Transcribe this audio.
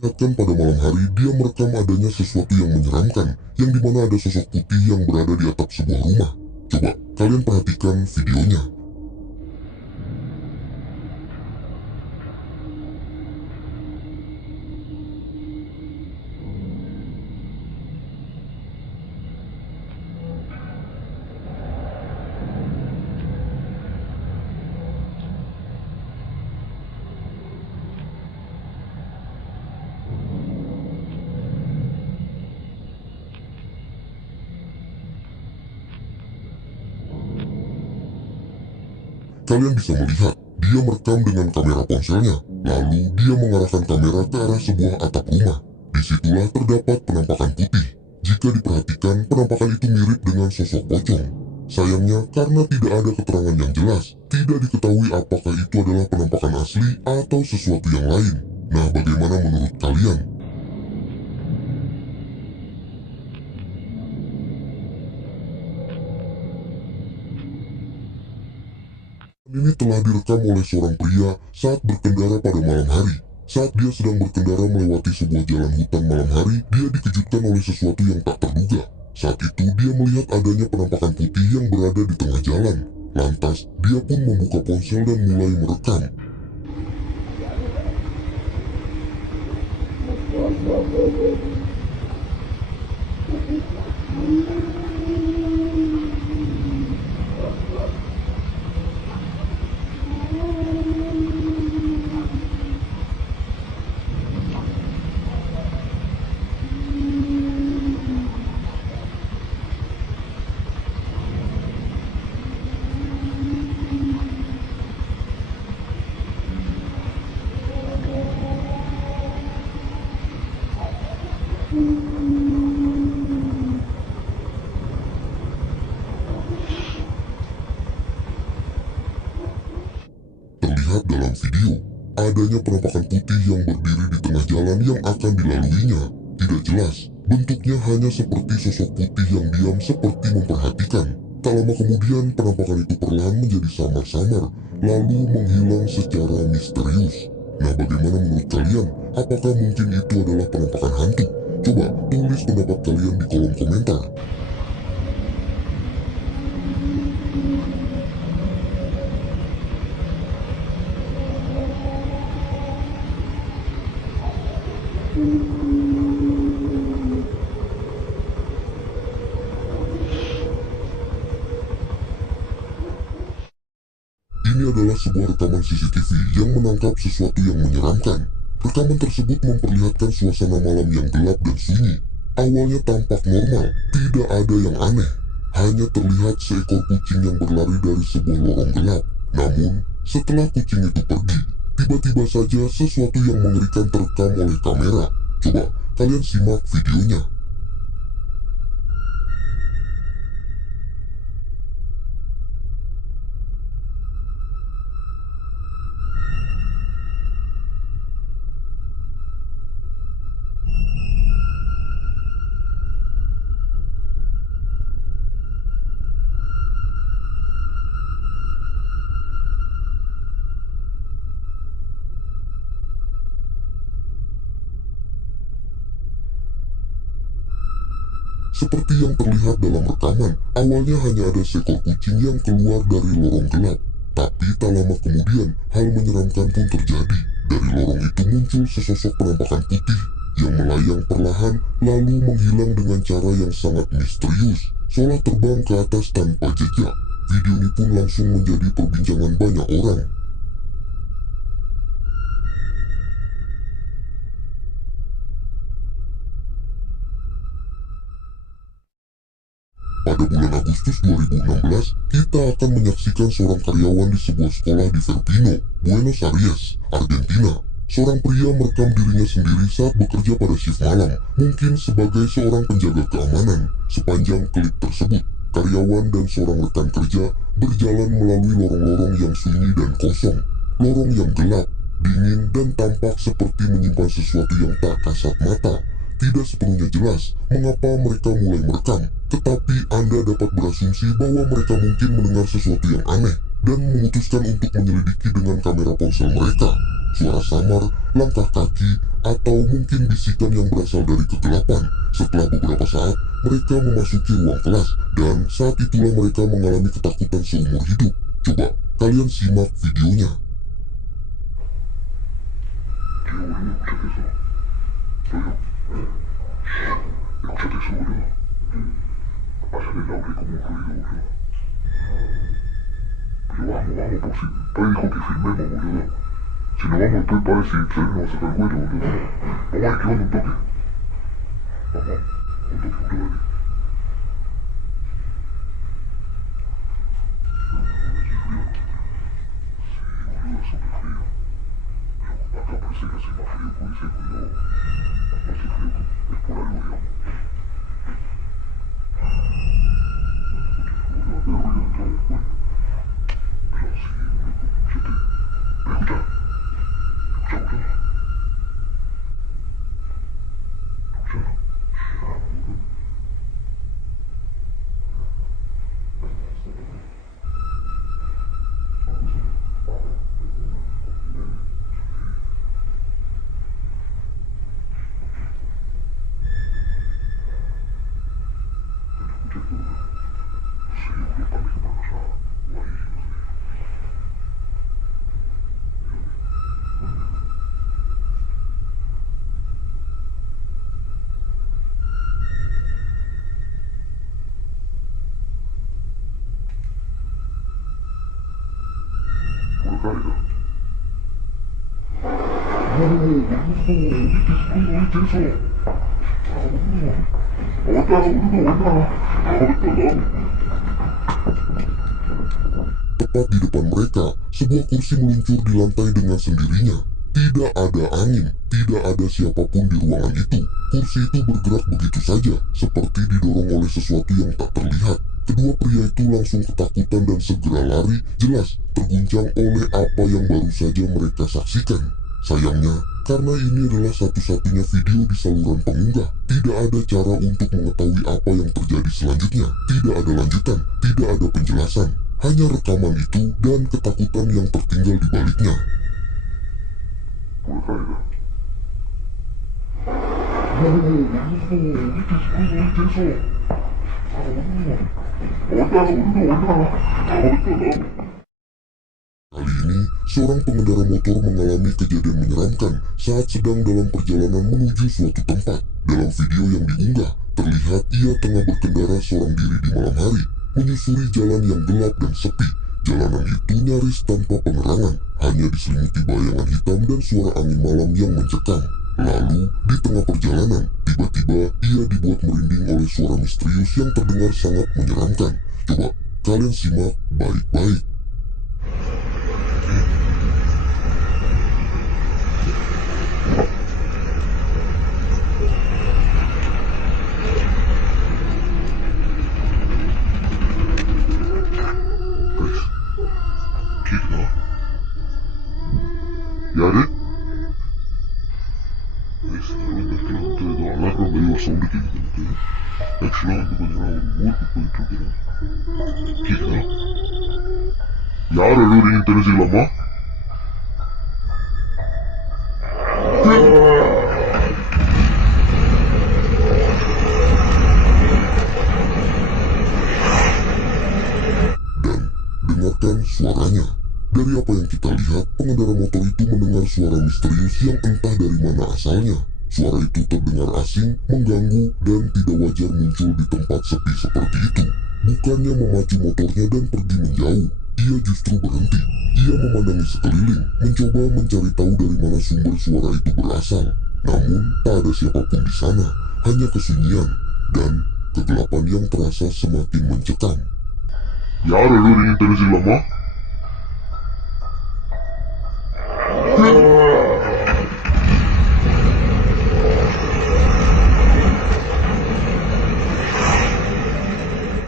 Lihatkan pada malam hari, dia merekam adanya sesuatu yang menyeramkan, yang dimana ada sosok putih yang berada di atap sebuah rumah. Coba, kalian perhatikan videonya. Kalian bisa melihat, dia merekam dengan kamera ponselnya. Lalu, dia mengarahkan kamera ke arah sebuah atap rumah. Disitulah terdapat penampakan putih. Jika diperhatikan, penampakan itu mirip dengan sosok pocong. Sayangnya, karena tidak ada keterangan yang jelas, tidak diketahui apakah itu adalah penampakan asli atau sesuatu yang lain. Nah, bagaimana menurut kalian? Ini telah direkam oleh seorang pria saat berkendara pada malam hari. Saat dia sedang berkendara melewati sebuah jalan hutan malam hari, dia dikejutkan oleh sesuatu yang tak terduga. Saat itu, dia melihat adanya penampakan putih yang berada di tengah jalan. Lantas, dia pun membuka ponsel dan mulai merekam. Terlihat dalam video, adanya penampakan putih yang berdiri di tengah jalan yang akan dilaluinya. Tidak jelas, bentuknya hanya seperti sosok putih yang diam seperti memperhatikan. Tak lama kemudian, penampakan itu perlahan menjadi samar-samar, lalu menghilang secara misterius. Nah, bagaimana menurut kalian? Apakah mungkin itu adalah penampakan hantu? Coba tulis pendapat kalian di kolom komentar. Ini adalah sebuah rekaman CCTV yang menangkap sesuatu yang menyeramkan. Rekaman tersebut memperlihatkan suasana malam yang gelap dan sunyi. Awalnya tampak normal, tidak ada yang aneh. Hanya terlihat seekor kucing yang berlari dari sebuah lorong gelap. Namun, setelah kucing itu pergi, tiba-tiba saja sesuatu yang mengerikan terekam oleh kamera. Coba, kalian simak videonya. Seperti yang terlihat dalam rekaman, awalnya hanya ada seekor kucing yang keluar dari lorong gelap. Tapi tak lama kemudian, hal menyeramkan pun terjadi. Dari lorong itu muncul sesosok penampakan putih yang melayang perlahan lalu menghilang dengan cara yang sangat misterius, seolah terbang ke atas tanpa jejak. Video ini pun langsung menjadi perbincangan banyak orang. Pada bulan Agustus 2016, kita akan menyaksikan seorang karyawan di sebuah sekolah di Verpino, Buenos Aires, Argentina. Seorang pria merekam dirinya sendiri saat bekerja pada shift malam, mungkin sebagai seorang penjaga keamanan. Sepanjang klip tersebut, karyawan dan seorang rekan kerja berjalan melalui lorong-lorong yang sunyi dan kosong. Lorong yang gelap, dingin, dan tampak seperti menyimpan sesuatu yang tak kasat mata. Tidak sepenuhnya jelas mengapa mereka mulai merekam, tetapi Anda dapat berasumsi bahwa mereka mungkin mendengar sesuatu yang aneh dan memutuskan untuk menyelidiki dengan kamera ponsel mereka. suara samar, langkah kaki, atau mungkin bisikan yang berasal dari kegelapan. Setelah beberapa saat, mereka memasuki ruang kelas, dan saat itulah mereka mengalami ketakutan seumur hidup. Coba kalian simak videonya. Pero vamos, por si puedes dijo que firmemos, boludo. Si nos vamos después para ver si Freddy nos va a sacar el cuero, boludo. Vamos a ir esquivando un toque. Vamos, un toque, boludo. Sí, boludo, hace frío. Pero acá parece que hace más frío, puede ser cuando no hace frío, es por algo, digamos. Boludo, acá ruido entramos, bueno. Pero sí, boludo, yo te... ¿Me escuchas? ¿Escuchas, boludo? ¿Escuchas? Ah, boludo. Carga. No, ¿viste eso? Aguanta, boludo, aguanta. Tepat di depan mereka, sebuah kursi meluncur di lantai dengan sendirinya. Tidak ada angin, tidak ada siapapun di ruangan itu. Kursi itu bergerak begitu saja, seperti didorong oleh sesuatu yang tak terlihat. Kedua pria itu langsung ketakutan dan segera lari, jelas terguncang oleh apa yang baru saja mereka saksikan. Sayangnya, karena ini adalah satu-satunya video di saluran pengunggah, tidak ada cara untuk mengetahui apa yang terjadi selanjutnya. Tidak ada lanjutan, tidak ada penjelasan. Hanya rekaman itu dan ketakutan yang tertinggal di baliknya. Kali ini, seorang pengendara motor mengalami kejadian menyeramkan saat sedang dalam perjalanan menuju suatu tempat. Dalam video yang diunggah, terlihat ia tengah berkendara seorang diri di malam hari, menyusuri jalan yang gelap dan sepi. Jalanan itu nyaris tanpa penerangan, hanya diselimuti bayangan hitam dan suara angin malam yang mencekam. Lalu, di tengah perjalanan, tiba-tiba ia dibuat merinding oleh suara misterius yang terdengar sangat menyeramkan. Coba kalian simak baik-baik. Yani neyse ben de falan da alarm veriyor sonraki gidildi. Ekşilan da bana vur koydu. Kika. யார் எழுதுறீங்கன்னு தெரிஞ்சுக்கலாமா? Dan dengarkan suaranya. Dari apa yang kita lihat, pengendara motor itu mendengar suara misterius yang entah dari mana asalnya. Suara itu terdengar asing, mengganggu, dan tidak wajar muncul di tempat sepi seperti itu. Bukannya memacu motornya dan pergi menjauh, ia justru berhenti. Ia memandangi sekeliling, mencoba mencari tahu dari mana sumber suara itu berasal. Namun, tak ada siapapun di sana, hanya kesunyian, dan kegelapan yang terasa semakin mencekam. யார் எழுதுறீங்கன்னு தெரிஞ்சுக்கலாமா?